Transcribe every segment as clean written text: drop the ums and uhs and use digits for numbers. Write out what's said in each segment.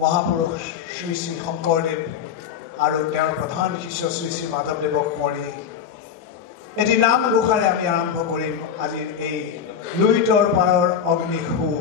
মহাপুৰুষ শ্ৰী শ্ৰী শংকৰদেৱ আৰু তেওঁৰ প্ৰধান শিষ্য শ্ৰী শ্ৰী মাধৱদেৱক মৰি এটি নাম ঘোষাৰে আমি আৰম্ভ কৰিম আজিৰ এই লুইতৰ পাৰৰ অগ্নিশু।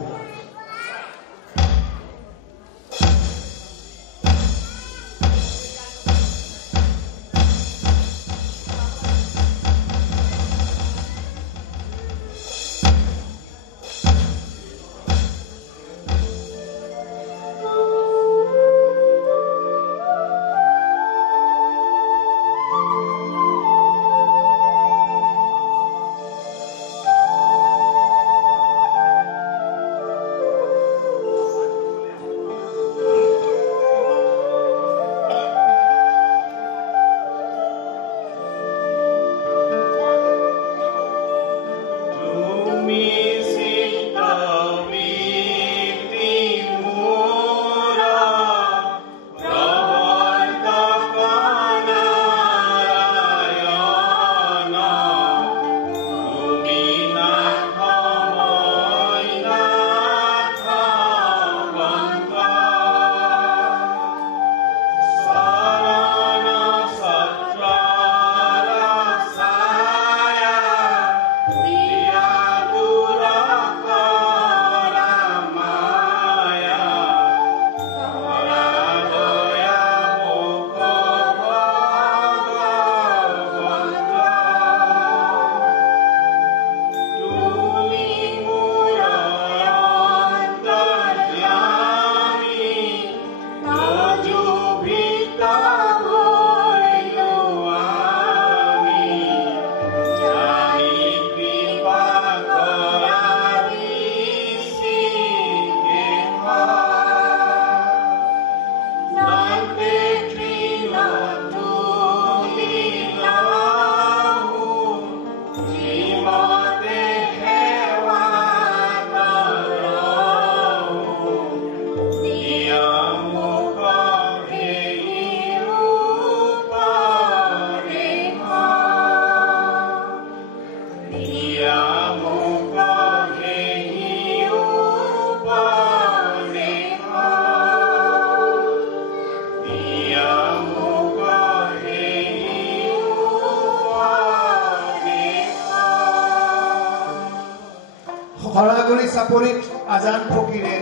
হৰাগুৰি চাপৰিত আজান ফকীৰে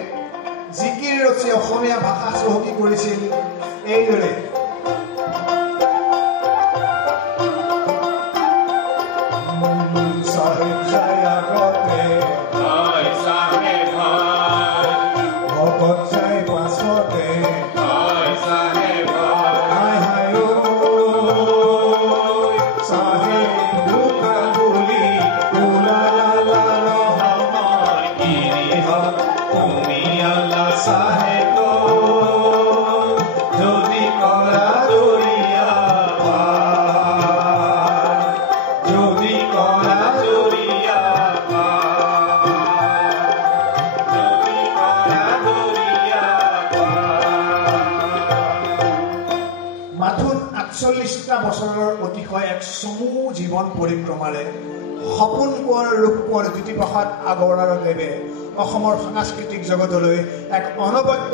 জিকিৰ ৰচি অসমীয়া ভাষা চহকী কৰিছিল এইদৰে। বছৰৰ অতিশয় এক চমু জীৱন পৰিক্ৰমাৰে সপোন কোঁৱৰ ৰূপ কোঁৱৰ জ্যোতিপ্ৰসাদ আগৰৱালাদেৱে অসমৰ সাংস্কৃতিক জগতলৈ এক অনবদ্য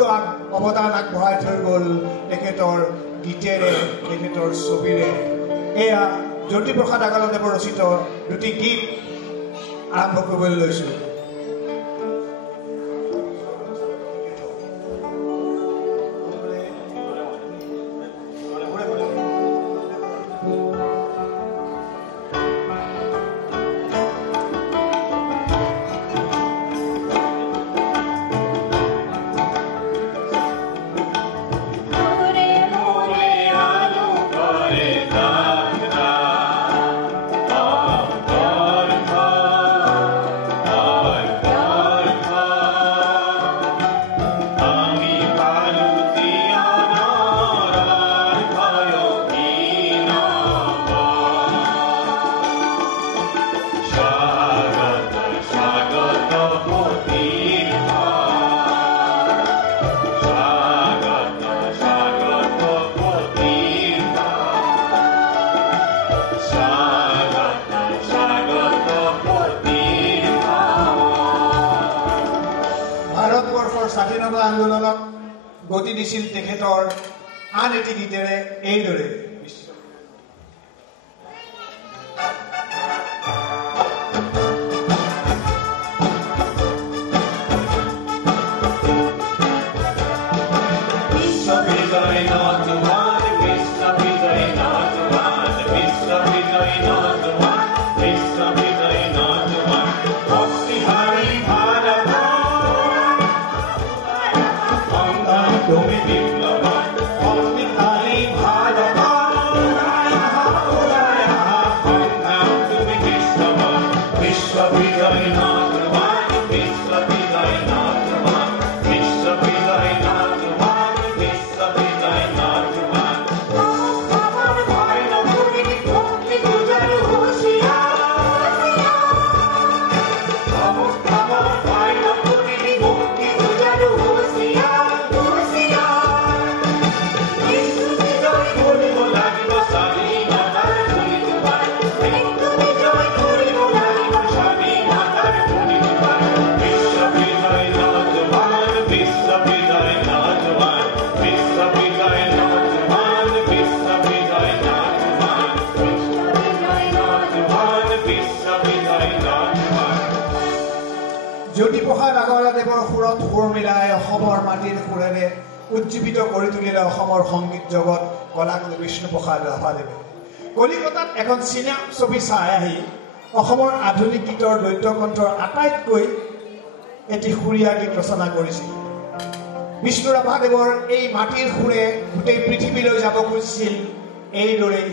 অৱদান আগবঢ়াই থৈ গ'ল তেখেতৰ গীতেৰে, তেখেতৰ ছবিৰে। এয়া জ্যোতিপ্ৰসাদ আগৰৱালাদেৱৰ ৰচিত দুটি গীত আৰম্ভ কৰিবলৈ লৈছোঁ। Oh গতি দিছিল তেখেতৰ আন এটি গীতেৰে এইদৰে জ্যোতিপ্ৰসাদ আগৰৱালাদেৱৰ সুৰত সুৰ মিলাই অসমৰ মাটিৰ সুৰেৰে উজ্জীৱিত কৰি তুলিলে অসমৰ সংগীত জগত কলাগুৰু বিষ্ণুপ্ৰসাদ ৰাভাদেৱে কলিকতাত এখন চিনেমা ছবি চাই আহি অসমৰ আধুনিক গীতৰ দ্বৈত কণ্ঠৰ আটাইতকৈ এটি সুৰীয়া গীত ৰচনা কৰিছিল বিষ্ণু ৰাভাদেৱৰ এই মাটিৰ সুৰে গোটেই পৃথিৱীলৈ যাব খুজিছিল এইদৰেই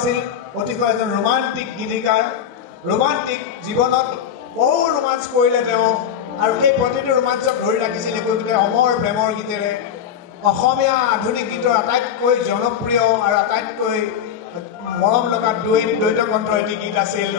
আছিল অতিকৈ এজন ৰোমান্টিক গীতিকাৰ ৰোমান্টিক জীৱনত বহু ৰোমাঞ্চ কৰিলে তেওঁ আৰু সেই প্ৰতিটো ৰোমাঞ্চক ধৰি ৰাখিছিল একোটা অমৰ প্ৰেমৰ গীতেৰে অসমীয়া আধুনিক গীতৰ আটাইতকৈ জনপ্ৰিয় আৰু আটাইতকৈ মৰম লগা দ্বৈত কণ্ঠৰ এটি গীত আছিল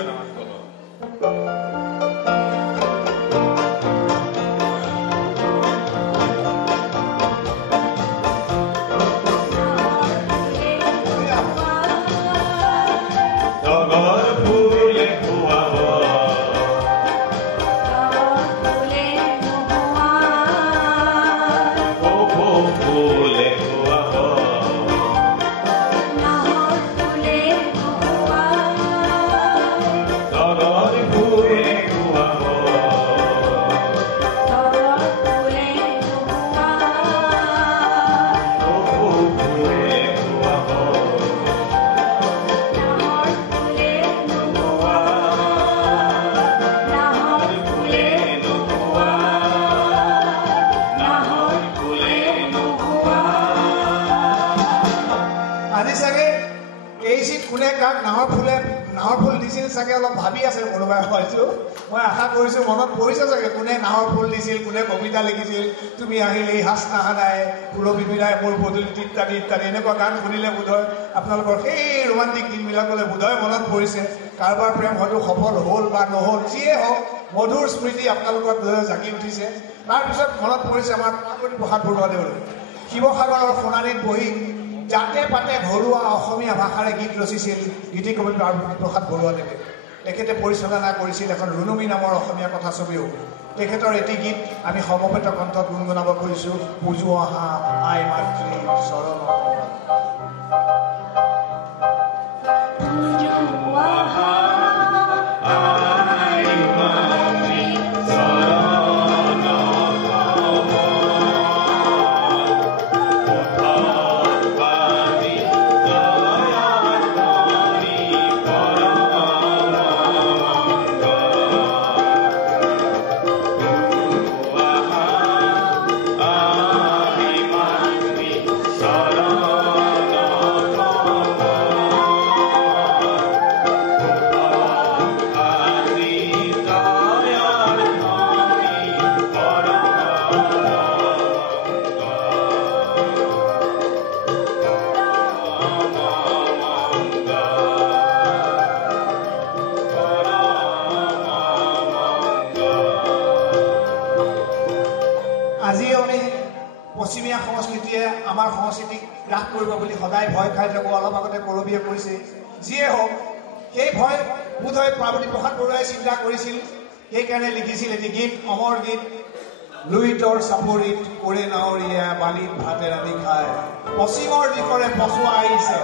নাহৰ ফুল দিছিল চাগে অলপ ভাবি আছে কোনোবাই হয়তো মই আশা কৰিছোঁ মনত পৰিছে চাগে কোনে নাহৰ ফুল দিছিল কোনে কবিতা লিখিছিল তুমি আহিলে হাস নাহানাই সুৰভি বিৰাই মোৰ পদূলিত ইত্যাদি ইত্যাদি এনেকুৱা গান শুনিলে বোধহয় আপোনালোকৰ সেই ৰোমান্টিক দিনবিলাকলৈ বোধহয় মনত পৰিছে কাৰোবাৰ প্ৰেম হয়তো সফল হ'ল বা নহ'ল যিয়ে হওক মধুৰ স্মৃতি আপোনালোকৰ বোধহয় জাগি উঠিছে তাৰপিছত মনত পৰিছে আমাৰ প্ৰসাদ বৰুৱাদেৱলৈ শিৱসাগৰৰ সোণাৰীত বহি জাতে পাতে ঘৰুৱা অসমীয়া ভাষাৰে গীত ৰচিছিল গীতি কবি প্ৰসাদ বৰুৱাদেৱে তেখেতে পৰিচালনা কৰিছিল এখন ৰুনুমি নামৰ অসমীয়া কথাছবিও তেখেতৰ এটি গীত আমি সমবেত কণ্ঠত গুণগুণাব খুজিছোঁ পুজো আহা আই মাতৃ চৰণ আজি আমি পশ্চিমীয়া সংস্কৃতিয়ে আমাৰ সংস্কৃতিক গ্ৰাস কৰিব বুলি সদায় ভয় খাই থাকোঁ। অলপ আগতে কৰবীয়ে কৈছে, যিয়ে হওক সেই ভয় বোধহয় পাৰ্বতী প্ৰসাদ বৰুৱাই চিন্তা কৰিছিল, সেইকাৰণে লিখিছিল এটি গীত, অমৰ গীত, লুইতৰ চাপৰিত কৰে নাৱৰীয়া বালিত ভাতে ৰাতি খায়, পশ্চিমৰ দিশৰে পচুৱা আহিছে।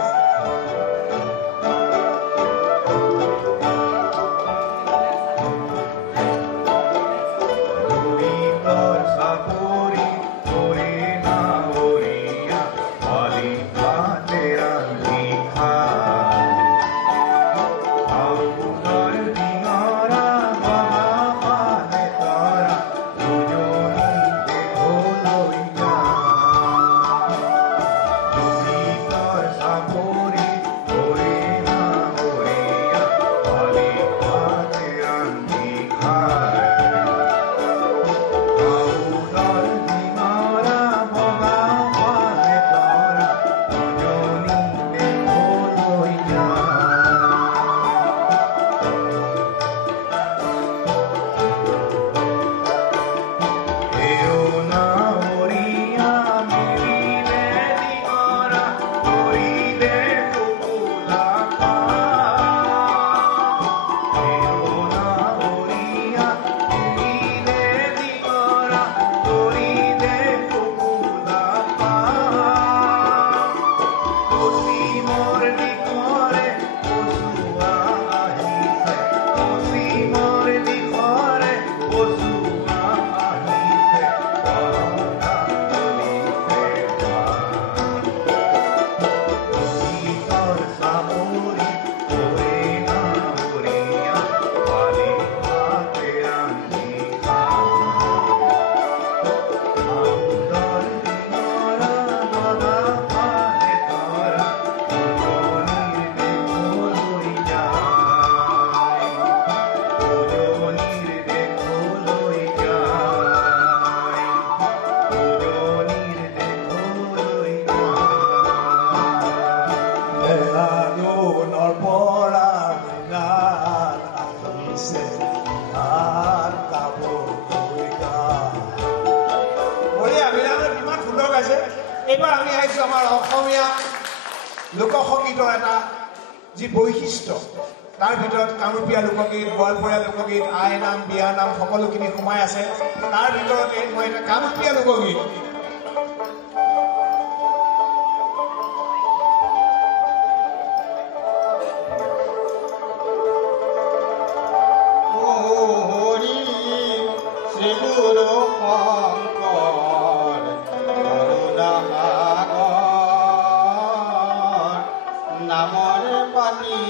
এইবাৰ আমি আহিছোঁ আমাৰ অসমীয়া লোকসংগীতৰ এটা যি বৈশিষ্ট্য, তাৰ ভিতৰত কামৰূপীয়া লোকগীত, গোৱালপৰীয়া লোকগীত, আইনাম, বিয়ানাম সকলোখিনি সোমাই আছে। তাৰ ভিতৰতে মই এটা কামৰূপীয়া লোকগীত Party.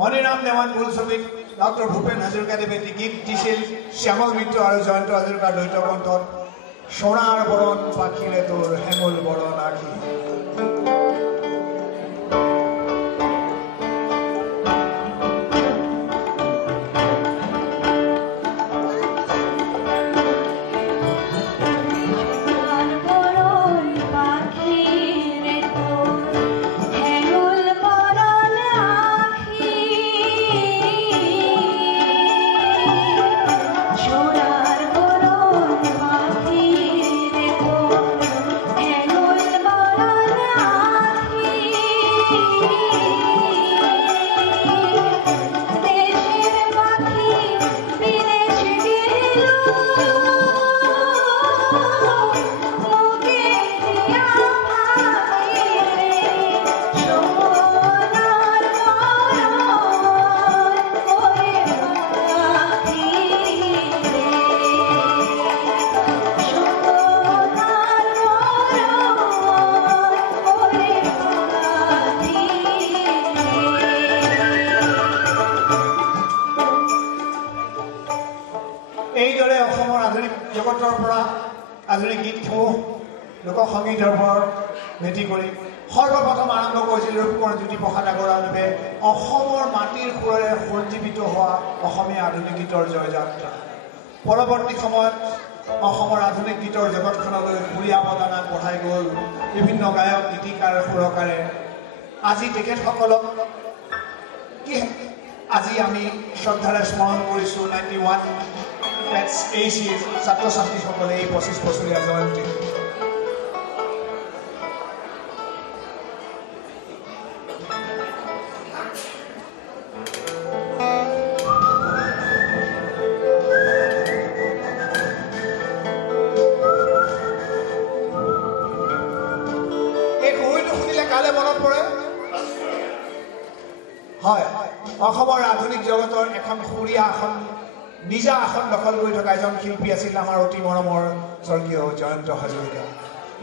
মণিৰাম দেৱান বোলছবিত ডক্টৰ ভূপেন হাজৰিকাদেৱে গীত দিছিল শ্যামল মিত্ৰ আৰু জয়ন্ত হাজৰিকাৰ দ্বৈত কণ্ঠত সোণাৰ বৰণ পাখিৰে তোৰ হেমল বৰণ আখি। এইদৰে অসমৰ আধুনিক জগতৰ পৰা আধুনিক গীতসমূহ লোকসংগীতৰ ওপৰত ভিত্তি কৰি সৰ্বপ্ৰথম আৰম্ভ কৰিছিল ৰূপকোঁৱৰ জ্যোতিপ্ৰসাদ আগৰৱালাদেৱে অসমৰ মাটিৰ সুৰেৰে সঞ্জীৱিত হোৱা অসমীয়া আধুনিক গীতৰ জয়যাত্ৰা। পৰৱৰ্তী সময়ত অসমৰ আধুনিক গীতৰ জগতখনলৈ ঘূৰি অৱদান আগবঢ়াই গ'ল বিভিন্ন গায়ক গীতিকাৰ সুৰকাৰে। আজি তেখেতসকলক আজি আমি শ্ৰদ্ধাৰে স্মৰণ কৰিছোঁ 91 ACৰ ছাত্ৰ ছাত্ৰীসকলে এই 25 বছৰীয়া জয়ন্তী। এই কবিটো শুনিলে কালে মনত পৰে? হয়, অসমৰ আধুনিক জগতৰ এখন সুৰীয়া আসন নিজা আসন দখল কৰি থকা এজন শিল্পী আছিল আমাৰ অতি মৰমৰ স্বৰ্গীয় জয়ন্ত হাজৰিকা।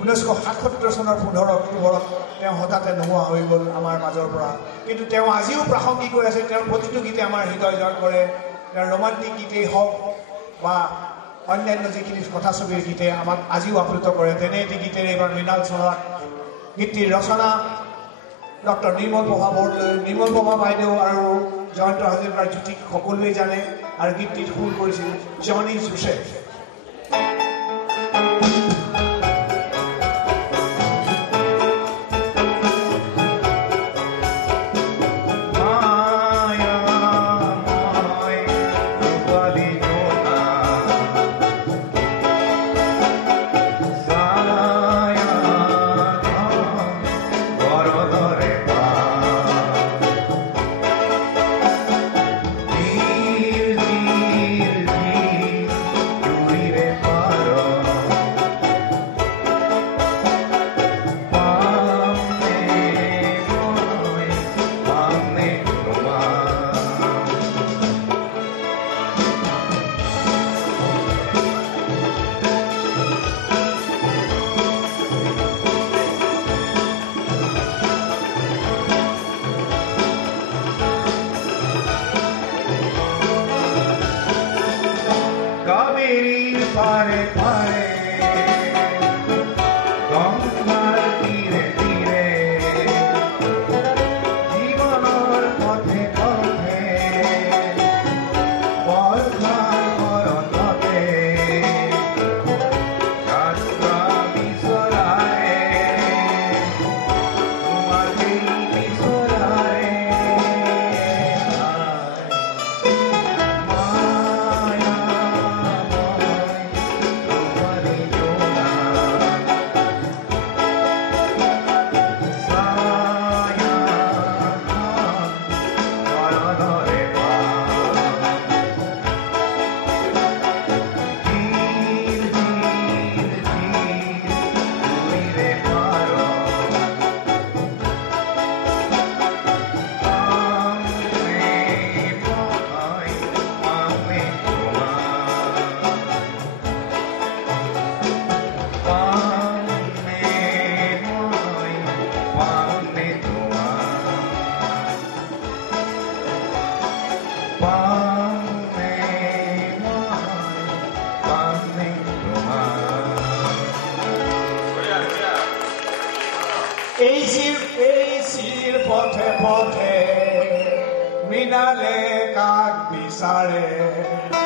1977 চনৰ 15 অক্টোবৰত তেওঁ হঠাতে নোহোৱা হৈ গ'ল আমাৰ মাজৰ পৰা। কিন্তু তেওঁ আজিও প্ৰাসংগিক হৈ আছে। তেওঁৰ প্ৰতিটো গীতে আমাৰ হৃদয় জয় কৰে। তেওঁৰ ৰোমান্টিক গীতেই হওক বা অন্যান্য যিখিনি কথাছবিৰ গীতে আমাক আজিও আপ্লুত কৰে। তেনে এটি গীতেৰে এইবাৰ মৃণাল চৰাক গীতটিৰ ৰচনা ডক্টৰ নিৰ্মল প্ৰভা বৰদলৈ, নিৰ্মল প্ৰভা বাইদেউ আৰু জয়ন্ত হাজৰিকাৰ জ্যোতিক সকলোৱে জানে। আৰু গীতটিত সুৰ কৰিছিল জনি জোচেফ। এই চিৰ পথে পথে মৃণালে কাক বিচাৰে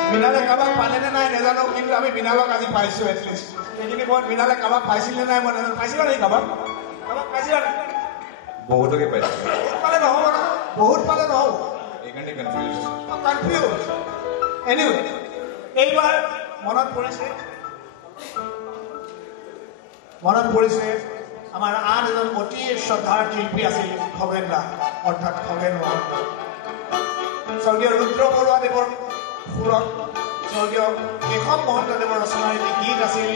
মৃণালে কাৰোবাক পালেনে নাই নাজানো কিন্তু আমি মৃণালক আজি পাইছো এটলিষ্ট এইখিনি সময়ত মৃণালে কাৰোবাক পাইছিলে নাই মই নাজানো পাইছিলা নেকি কাৰোবাক পাইছিলা নাই বহুতকে পাইছে পালে নহ'ব ন বহুত পালে নহ'ব এইকাৰণে কনফিউজ এনিৱে এইবাৰ মনত পৰিছে আমাৰ আন এজন অতি শ্ৰদ্ধাৰ শিল্পী আছিল খগেন দা অৰ্থাৎ খগেন মহন্ত স্বৰ্গীয় ৰুদ্ৰ বৰুৱাদেৱৰ সুৰত স্বৰ্গীয় কেশৱ মহন্তদেৱৰ ৰচনাৰ এটি গীত আছিল